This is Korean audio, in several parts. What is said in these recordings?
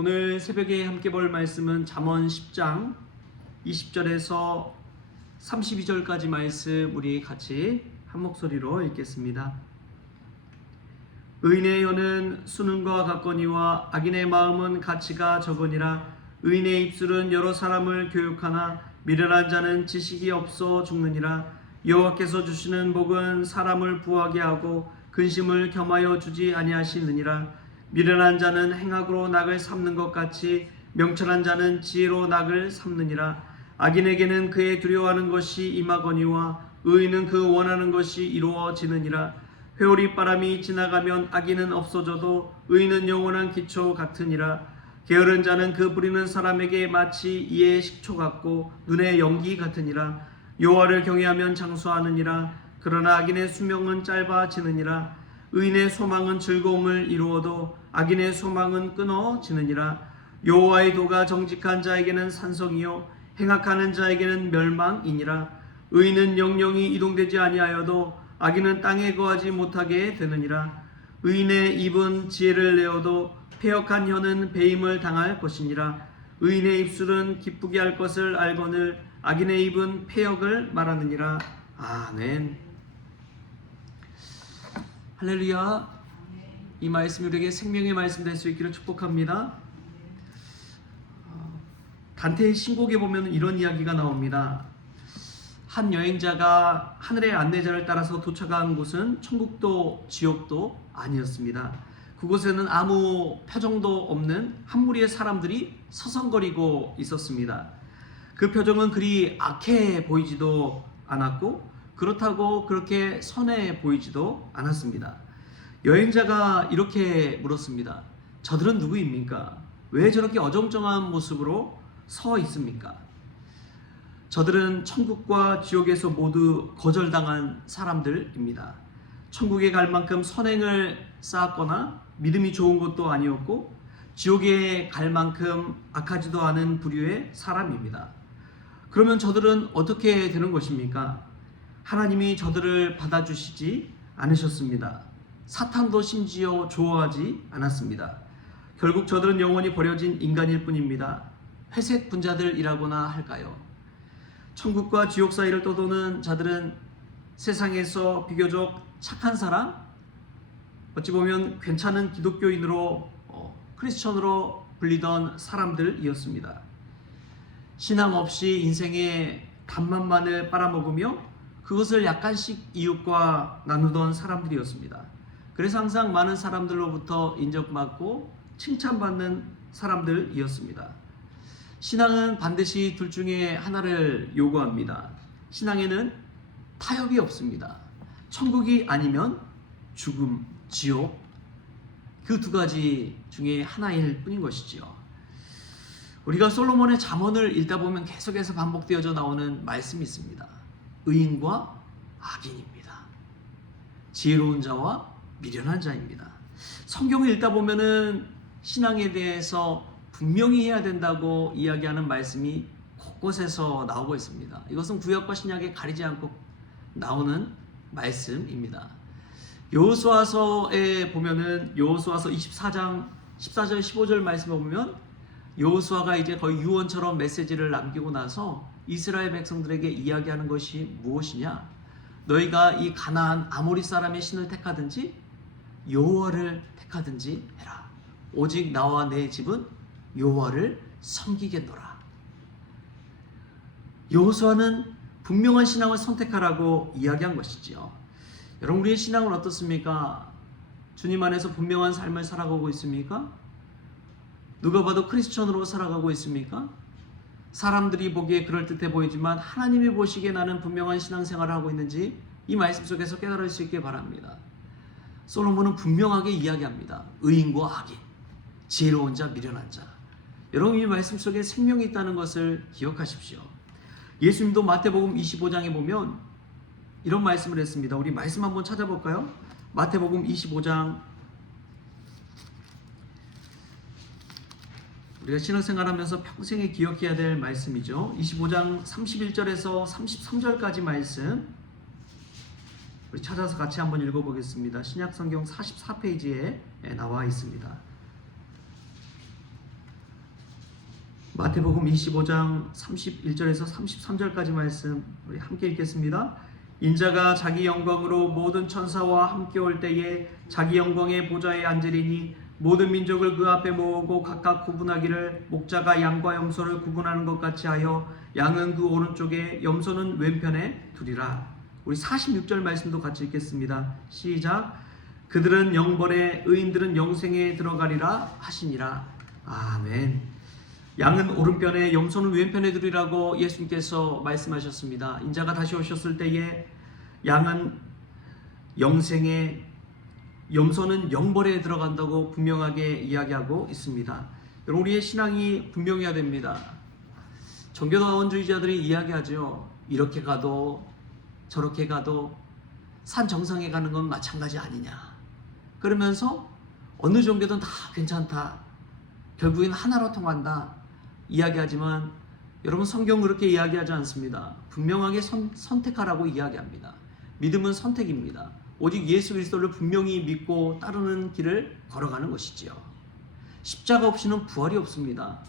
오늘 새벽에 함께 볼 말씀은 잠언 10장 20절에서 32절까지 말씀 우리 같이 한 목소리로 읽겠습니다. 의인의 혀는 수능과 같거니와 악인의 마음은 가치가 적으니라. 의인의 입술은 여러 사람을 교육하나 미련한 자는 지식이 없어 죽느니라. 여호와께서 주시는 복은 사람을 부하게 하고 근심을 겸하여 주지 아니하시느니라. 미련한 자는 행악으로 낙을 삼는 것 같이 명철한 자는 지혜로 낙을 삼느니라. 악인에게는 그의 두려워하는 것이 임하거니와 의인은 그 원하는 것이 이루어지느니라. 회오리 바람이 지나가면 악인은 없어져도 의인은 영원한 기초 같으니라. 게으른 자는 그 부리는 사람에게 마치 이의 식초 같고 눈의 연기 같으니라. 여호와를 경외하면 장수하느니라. 그러나 악인의 수명은 짧아지느니라. 의인의 소망은 즐거움을 이루어도 악인의 소망은 끊어지느니라. 여호와의 도가 정직한 자에게는 산성이요 행악하는 자에게는 멸망이니라. 의인은 영영이 이동되지 아니하여도 악인은 땅에 거하지 못하게 되느니라. 의인의 입은 지혜를 내어도 패역한 혀는 배임을 당할 것이니라. 의인의 입술은 기쁘게 할 것을 알거늘 악인의 입은 패역을 말하느니라. 아멘. 할렐루야. 이 말씀이 우리에게 생명의 말씀 될 수 있기를 축복합니다. 단테의 신곡에 보면 이런 이야기가 나옵니다. 한 여행자가 하늘의 안내자를 따라서 도착한 곳은 천국도 지옥도 아니었습니다. 그곳에는 아무 표정도 없는 한 무리의 사람들이 서성거리고 있었습니다. 그 표정은 그리 악해 보이지도 않았고 그렇다고 그렇게 선해 보이지도 않았습니다. 여행자가 이렇게 물었습니다. 저들은 누구입니까? 왜 저렇게 어정쩡한 모습으로 서 있습니까? 저들은 천국과 지옥에서 모두 거절당한 사람들입니다. 천국에 갈 만큼 선행을 쌓았거나 믿음이 좋은 것도 아니었고 지옥에 갈 만큼 악하지도 않은 부류의 사람입니다. 그러면 저들은 어떻게 되는 것입니까? 하나님이 저들을 받아주시지 않으셨습니다. 사탄도 심지어 좋아하지 않았습니다. 결국 저들은 영원히 버려진 인간일 뿐입니다. 회색 분자들이라고나 할까요? 천국과 지옥 사이를 떠도는 자들은 세상에서 비교적 착한 사람, 어찌 보면 괜찮은 기독교인으로 크리스천으로 불리던 사람들이었습니다. 신앙 없이 인생의 단맛만을 빨아먹으며 그것을 약간씩 이웃과 나누던 사람들이었습니다. 그래서 항상 많은 사람들로부터 인정받고 칭찬받는 사람들이었습니다. 신앙은 반드시 둘 중에 하나를 요구합니다. 신앙에는 타협이 없습니다. 천국이 아니면 죽음, 지옥, 그 두 가지 중에 하나일 뿐인 것이지요. 우리가 솔로몬의 잠언을 읽다 보면 계속해서 반복되어져 나오는 말씀이 있습니다. 의인과 악인입니다. 지혜로운 자와 미련한 자입니다. 성경을 읽다 보면은 신앙에 대해서 분명히 해야 된다고 이야기하는 말씀이 곳곳에서 나오고 있습니다. 이것은 구약과 신약에 가리지 않고 나오는 말씀입니다. 여호수아서에 보면은 여호수아서 24장 14절 15절 말씀을 보면 여호수아가 이제 거의 유언처럼 메시지를 남기고 나서 이스라엘 백성들에게 이야기하는 것이 무엇이냐? 너희가 이 가나안 아모리 사람의 신을 택하든지 여호와를 택하든지 해라. 오직 나와 내 집은 여호와를 섬기겠노라. 여호수아는 분명한 신앙을 선택하라고 이야기한 것이지요. 여러분, 우리의 신앙은 어떻습니까? 주님 안에서 분명한 삶을 살아가고 있습니까? 누가 봐도 크리스천으로 살아가고 있습니까? 사람들이 보기에 그럴듯해 보이지만 하나님이 보시기에 나는 분명한 신앙생활을 하고 있는지 이 말씀 속에서 깨달을 수 있게 바랍니다. 솔로몬은 분명하게 이야기합니다. 의인과 악인, 지혜로운 자, 미련한 자. 여러분, 이 말씀 속에 생명이 있다는 것을 기억하십시오. 예수님도 마태복음 25장에 보면 이런 말씀을 했습니다. 우리 말씀 한번 찾아볼까요? 마태복음 25장, 우리가 신앙생활하면서 평생에 기억해야 될 말씀이죠. 25장 31절에서 33절까지 말씀 우리 찾아서 같이 한번 읽어보겠습니다. 신약성경 44페이지에 나와 있습니다. 마태복음 25장 31절에서 33절까지 말씀 우리 함께 읽겠습니다. 인자가 자기 영광으로 모든 천사와 함께 올 때에 자기 영광의 보좌에 앉으리니 모든 민족을 그 앞에 모으고 각각 구분하기를 목자가 양과 염소를 구분하는 것 같이 하여 양은 그 오른쪽에 염소는 왼편에 두리라. 우리 46절 말씀도 같이 읽겠습니다. 시작. 그들은 영벌에 의인들은 영생에 들어가리라 하시니라. 아멘. 양은 오른편에 염소는 왼편에 두리라고 예수님께서 말씀하셨습니다. 인자가 다시 오셨을 때에 양은 영생에, 염소는 영벌에 들어간다고 분명하게 이야기하고 있습니다. 여러분, 우리의 신앙이 분명해야 됩니다. 종교다원주의자들이 이야기하죠. 이렇게 가도 저렇게 가도 산 정상에 가는 건 마찬가지 아니냐. 그러면서 어느 종교든 다 괜찮다. 결국엔 하나로 통한다. 이야기하지만 여러분, 성경은 그렇게 이야기하지 않습니다. 분명하게 선택하라고 이야기합니다. 믿음은 선택입니다. 오직 예수 그리스도를 분명히 믿고 따르는 길을 걸어가는 것이지요. 십자가 없이는 부활이 없습니다.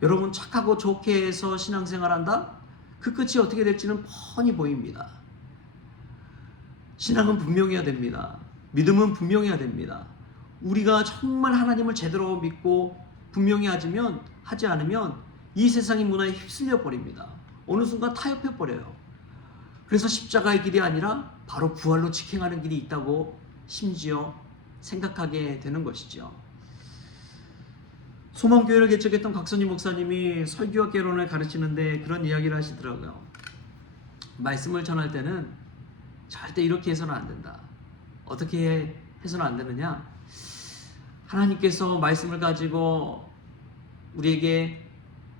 여러분, 착하고 좋게 해서 신앙생활한다? 그 끝이 어떻게 될지는 뻔히 보입니다. 신앙은 분명해야 됩니다. 믿음은 분명해야 됩니다. 우리가 정말 하나님을 제대로 믿고 분명히 하지 않으면 이 세상의 문화에 휩쓸려 버립니다. 어느 순간 타협해 버려요. 그래서 십자가의 길이 아니라 바로 부활로 직행하는 길이 있다고 심지어 생각하게 되는 것이죠. 소망교회를 개척했던 각선희 목사님이 설교와 개론을 가르치는데 그런 이야기를 하시더라고요. 말씀을 전할 때는 절대 이렇게 해서는 안 된다. 어떻게 해서는 안 되느냐? 하나님께서 말씀을 가지고 우리에게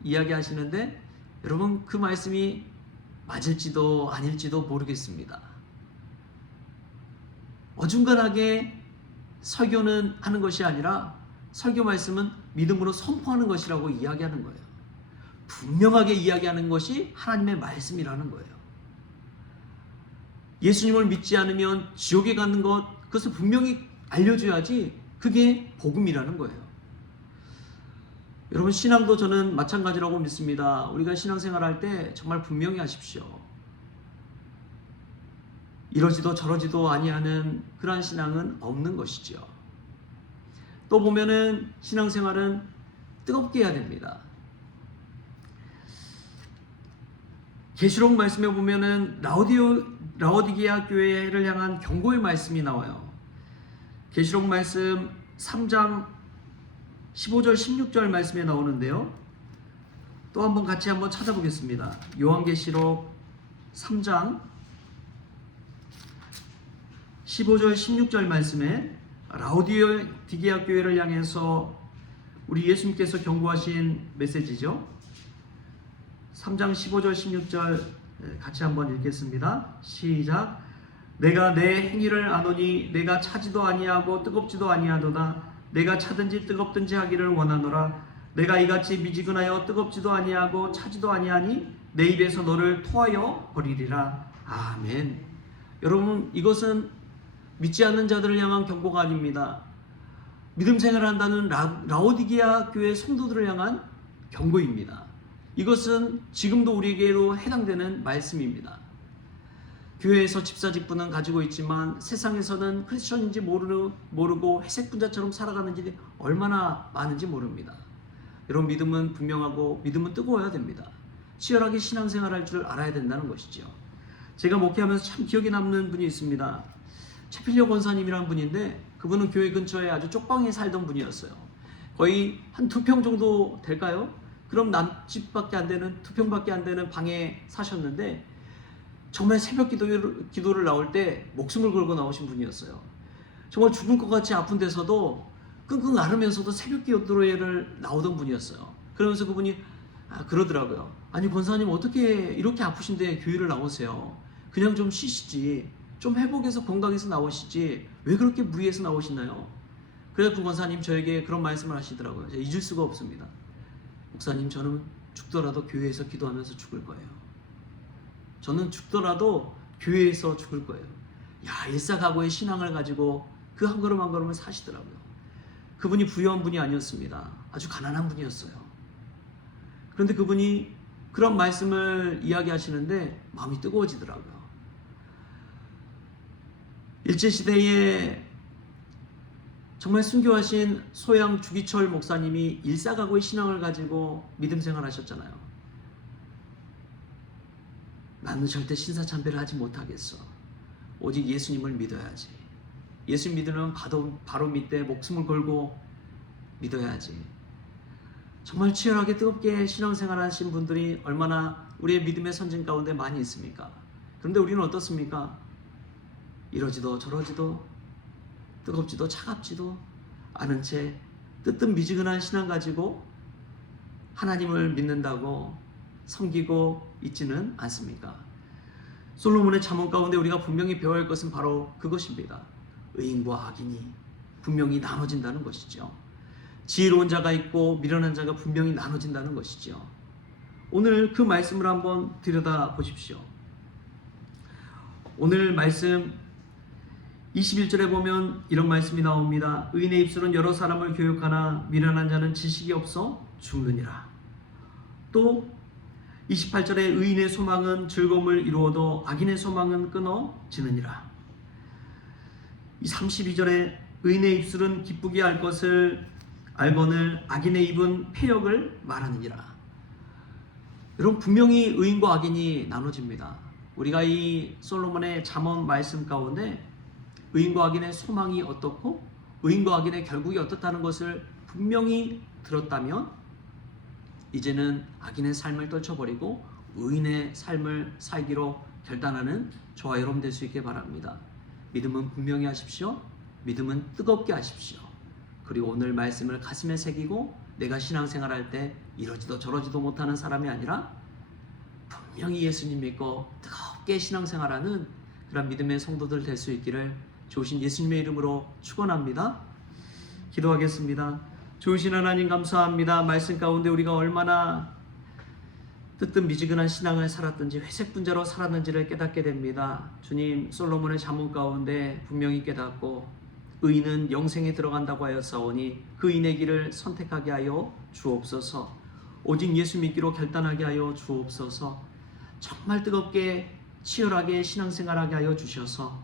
이야기하시는데 여러분, 그 말씀이 맞을지도 아닐지도 모르겠습니다. 어중간하게 설교는 하는 것이 아니라 설교 말씀은 믿음으로 선포하는 것이라고 이야기하는 거예요. 분명하게 이야기하는 것이 하나님의 말씀이라는 거예요. 예수님을 믿지 않으면 지옥에 가는 것, 그것을 분명히 알려줘야지 그게 복음이라는 거예요. 여러분, 신앙도 저는 마찬가지라고 믿습니다. 우리가 신앙생활할 때 정말 분명히 하십시오. 이러지도 저러지도 아니하는 그러한 신앙은 없는 것이죠. 또 보면은 신앙생활은 뜨겁게 해야 됩니다. 계시록 말씀에 보면은 라오디게아 교회를 향한 경고의 말씀이 나와요. 계시록 말씀 3장 15절 16절 말씀에 나오는데요. 또 한번 같이 한번 찾아보겠습니다. 요한계시록 3장 15절 16절 말씀에 라오디게아 교회를 향해서 우리 예수님께서 경고하신 메시지죠. 3장 15절 16절 같이 한번 읽겠습니다. 시작. 내가 내 행위를 아노니 내가 차지도 아니하고 뜨겁지도 아니하도다. 내가 차든지 뜨겁든지 하기를 원하노라. 내가 이같이 미지근하여 뜨겁지도 아니하고 차지도 아니하니 내 입에서 너를 토하여 버리리라. 아멘. 여러분, 이것은 믿지 않는 자들을 향한 경고가 아닙니다. 믿음 생활을 한다는 라오디게아 교회 성도들을 향한 경고입니다. 이것은 지금도 우리에게로 해당되는 말씀입니다. 교회에서 집사 직분은 가지고 있지만 세상에서는 크리스천인지 모르고 회색 분자처럼 살아가는 일이 얼마나 많은지 모릅니다. 여러분, 믿음은 분명하고 믿음은 뜨거워야 됩니다. 치열하게 신앙생활할 줄 알아야 된다는 것이죠. 제가 목회하면서 참 기억에 남는 분이 있습니다. 최필려 권사님이라는 분인데 그분은 교회 근처에 아주 쪽방에 살던 분이었어요. 거의 한 2평 정도 될까요? 그럼 남집밖에 안 되는 2평밖에 안 되는 방에 사셨는데 정말 새벽 기도를 나올 때 목숨을 걸고 나오신 분이었어요. 정말 죽을 것 같이 아픈 데서도 끙끙 앓으면서도 새벽 기도를 나오던 분이었어요. 그러면서 그분이 그러더라고요. 아니, 권사님 어떻게 이렇게 아프신데 교회를 나오세요? 그냥 좀 쉬시지. 좀 회복해서 건강해서 나오시지. 왜 그렇게 무리해서 나오시나요? 그래서 그 권사님 저에게 그런 말씀을 하시더라고요. 제가 잊을 수가 없습니다. 목사님, 저는 죽더라도 교회에서 기도하면서 죽을 거예요. 저는 죽더라도 교회에서 죽을 거예요. 야, 일사각오의 신앙을 가지고 그 한 걸음 한 걸음을 사시더라고요. 그분이 부유한 분이 아니었습니다. 아주 가난한 분이었어요. 그런데 그분이 그런 말씀을 이야기하시는데 마음이 뜨거워지더라고요. 일제시대에 정말 순교하신 소양 주기철 목사님이 일사각오의 신앙을 가지고 믿음 생활하셨잖아요. 나는 절대 신사참배를 하지 못하겠어. 오직 예수님을 믿어야지. 예수 믿으면 바로 믿되 목숨을 걸고 믿어야지. 정말 치열하게 뜨겁게 신앙생활 하신 분들이 얼마나 우리의 믿음의 선진 가운데 많이 있습니까? 그런데 우리는 어떻습니까? 이러지도 저러지도 뜨겁지도 차갑지도 않은 채 뜨뜻미지근한 신앙 가지고 하나님을 믿는다고 섬기고 있지는 않습니까? 솔로몬의 잠언 가운데 우리가 분명히 배워야 할 것은 바로 그것입니다. 의인과 악인이 분명히 나눠진다는 것이죠. 지혜로운 자가 있고 미련한 자가 분명히 나눠진다는 것이죠. 오늘 그 말씀을 한번 들여다 보십시오. 오늘 말씀 21절에 보면 이런 말씀이 나옵니다. 의인의 입술은 여러 사람을 교육하나 미련한 자는 지식이 없어 죽느니라. 또 28절에 의인의 소망은 즐거움을 이루어도 악인의 소망은 끊어지느니라. 이 32절에 의인의 입술은 기쁘게 할 것을 알거늘 악인의 입은 패역을 말하느니라. 여러분, 분명히 의인과 악인이 나눠집니다. 우리가 이 솔로몬의 잠언 말씀 가운데 의인과 악인의 소망이 어떻고 의인과 악인의 결국이 어떻다는 것을 분명히 들었다면 이제는 악인의 삶을 떨쳐버리고 의인의 삶을 살기로 결단하는 저와 여러분 될 수 있게 바랍니다. 믿음은 분명히 하십시오. 믿음은 뜨겁게 하십시오. 그리고 오늘 말씀을 가슴에 새기고 내가 신앙생활할 때 이러지도 저러지도 못하는 사람이 아니라 분명히 예수님 믿고 뜨겁게 신앙생활하는 그런 믿음의 성도들 될 수 있기를 좋으신 예수님의 이름으로 축원합니다. 기도하겠습니다. 좋으신 하나님 감사합니다. 말씀 가운데 우리가 얼마나 뜨뜻미지근한 신앙을 살았든지 회색 분자로 살았는지를 깨닫게 됩니다. 주님, 솔로몬의 잠언 가운데 분명히 깨닫고 의인은 영생에 들어간다고 하였사오니 그 의인의 길을 선택하게 하여 주옵소서. 오직 예수 믿기로 결단하게 하여 주옵소서. 정말 뜨겁게 치열하게 신앙생활하게 하여 주셔서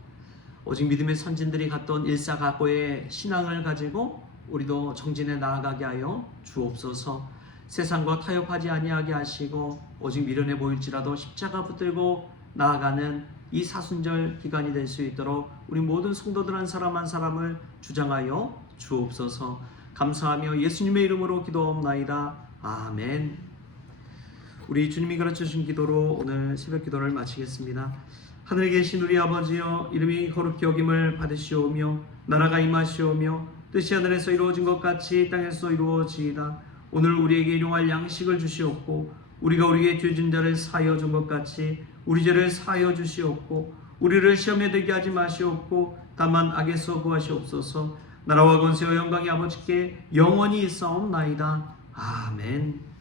오직 믿음의 선진들이 갔던 일사각오의 신앙을 가지고 우리도 정진에 나아가게 하여 주옵소서. 세상과 타협하지 아니하게 하시고 오직 미련해 보일지라도 십자가 붙들고 나아가는 이 사순절 기간이 될 수 있도록 우리 모든 성도들 한 사람 한 사람을 주장하여 주옵소서. 감사하며 예수님의 이름으로 기도하옵나이다. 아멘. 우리 주님이 가르쳐주신 기도로 오늘 새벽 기도를 마치겠습니다. 하늘에 계신 우리 아버지여, 이름이 거룩히 여김을 받으시오며 나라가 임하시오며 뜻이 하늘에서 이루어진 것 같이 땅에서 이루어지이다. 오늘 우리에게 일용할 양식을 주시옵고 우리가 우리에게 죄진 자를 사하여 준 것 같이 우리 죄를 사하여 주시옵고 우리를 시험에 들게 하지 마시옵고 다만 악에서 구하시옵소서. 나라와 권세와 영광이 아버지께 영원히 있사옵나이다. 아멘.